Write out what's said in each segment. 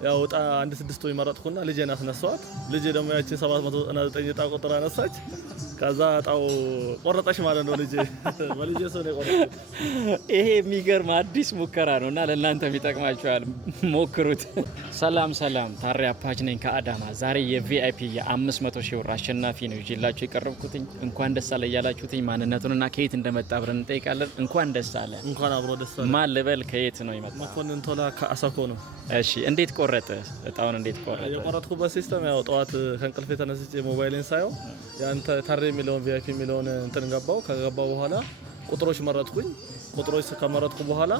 ያው እጣ 1 6 ወይ መረጥኩና ልጄን አስነሳዋት። ልጄ ደግሞ ያቺ 799 እጣ ቁጥር አነሳች። ከዛ እጣው ቆረጠሽ ማለት ነው። ልጄ በልጄ ሰው ነው ቆረጠች። ይሄ የሚገርም አዲስ ሙከራ ነውና ለእናንተም ይጠቅማችኋል፣ ሞክሩት። ሰላም ሰላም፣ ታሬ አፓች ነኝ ከአዳማ። ዛሬ የቪአይፒ የ500 ሺህ ብር አሸናፊ ነው ይዤላችሁ የቀረብኩትኝ። እንኳን ደስ አለ እያላችሁትኝ ማንነቱንና ከየት እንደመጣ አብረን እንጠይቃለን። እንኳን ደስ አለ። እንኳን አብሮ ደስ አለ። ማን ልበል? ከየት ነው የመጣው? መኮንን ቶላ ከአሳኮ ነው። እሺ፣ እንዴት ቆረጠ? እጣውን እንዴት ቆረጠ? የቆረጥኩበት ሲስተም ያው ጠዋት ከእንቅልፍ የተነስቼ ሞባይልን ሳየው ያንተ ታሬ የሚለውን ቪአይፒ የሚለውን እንትን ገባው። ከገባው በኋላ ቁጥሮች መረጥኩኝ። ቁጥሮች ከመረጥኩ በኋላ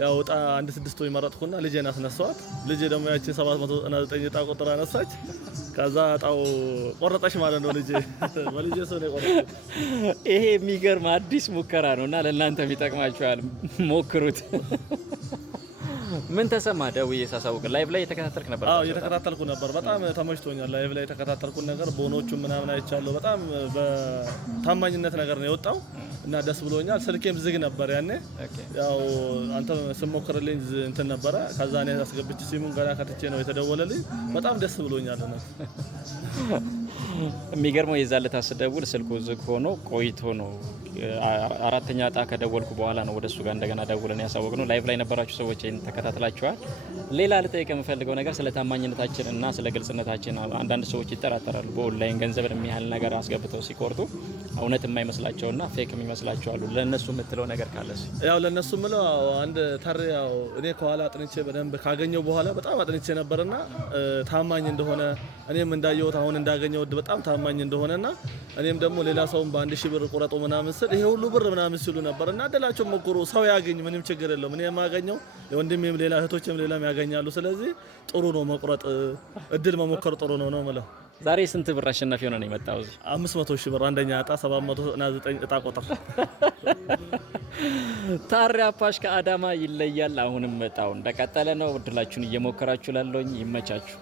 ያው እጣ 1 6 ወይ መረጥኩና ልጄን አስነሳዋት። ልጄ ደግሞ ያቺ 799 እጣ ቁጥር አነሳች። ከዛ እጣው ቆረጠሽ ማለት ነው። ልጄ በልጄ ሰው ነው ቆረጠች። ይሄ የሚገርም አዲስ ሙከራ ነውና ለእናንተም ይጠቅማችኋል፣ ሞክሩት። ምን ተሰማ? ደውዬ ሳሳውቅ ላይቭ ላይ የተከታተልክ ነበር? አዎ እየተከታተልኩ ነበር። በጣም ተመችቶኛል። ላይቭ ላይ የተከታተልኩት ነገር ቦኖቹ ምናምን አይቻለሁ። በጣም በታማኝነት ነገር ነው የወጣው እና ደስ ብሎኛል። ስልኬም ዝግ ነበር ያኔ። ያው አንተ ስሞክርልኝ እንትን ነበረ። ከዛ እኔ አስገብቼ ሲሙን ገና ከትቼ ነው የተደወለልኝ። በጣም ደስ ብሎኛል ነው። የሚገርመው የዛን ዕለት ስደውል ስልኩ ዝግ ሆኖ ቆይቶ ነው አራተኛ እጣ ከደወልኩ በኋላ ነው ወደሱ ጋር እንደገና ደውለን ያሳወቅነው። ላይቭ ላይ ነበራችሁ ሰዎች ተከታትላችኋል። ሌላ ልጠይቅ የምፈልገው ነገር ስለ ታማኝነታችን እና ስለ ግልጽነታችን። አንዳንድ ሰዎች ይጠራጠራሉ። በኦንላይን ገንዘብን የሚያህል ነገር አስገብተው ሲቆርጡ እውነት የማይመስላቸውና ፌክ የሚመስላቸው አሉ። ለነሱ የምትለው ነገር ካለስ? ያው ለነሱ ምለው አንድ ታሬ ያው እኔ ከኋላ አጥንቼ በደንብ ካገኘው በኋላ በጣም አጥንቼ ነበርና ታማኝ እንደሆነ እኔም እንዳየሁት አሁን እንዳገኘው በጣም ታማኝ እንደሆነና እኔም ደግሞ ሌላ ሰውም በ1000 ብር ቁረጡ ምናምን ስል ይሄ ሁሉ ብር ምናምን ሲሉ ነበር እና እድላቸው ሞክሩ። ሰው ያገኝ ምንም ችግር የለውም። እኔ የማገኘው ወንድሜም ሌላ እህቶችም ሌላም ያገኛሉ። ስለዚህ ጥሩ ነው መቁረጥ፣ እድል መሞከር ጥሩ ነው የምለው። ዛሬ ስንት ብር አሸናፊ ሆነ ነው የመጣው? 500 ሺህ ብር አንደኛ እጣ 799 እጣ ቁጥር። ታሬ አፓሽ ከአዳማ ይለያል። አሁንም እጣው እንደቀጠለ ነው። እድላችሁን እየሞከራችሁ ላለኝ ይመቻችሁ።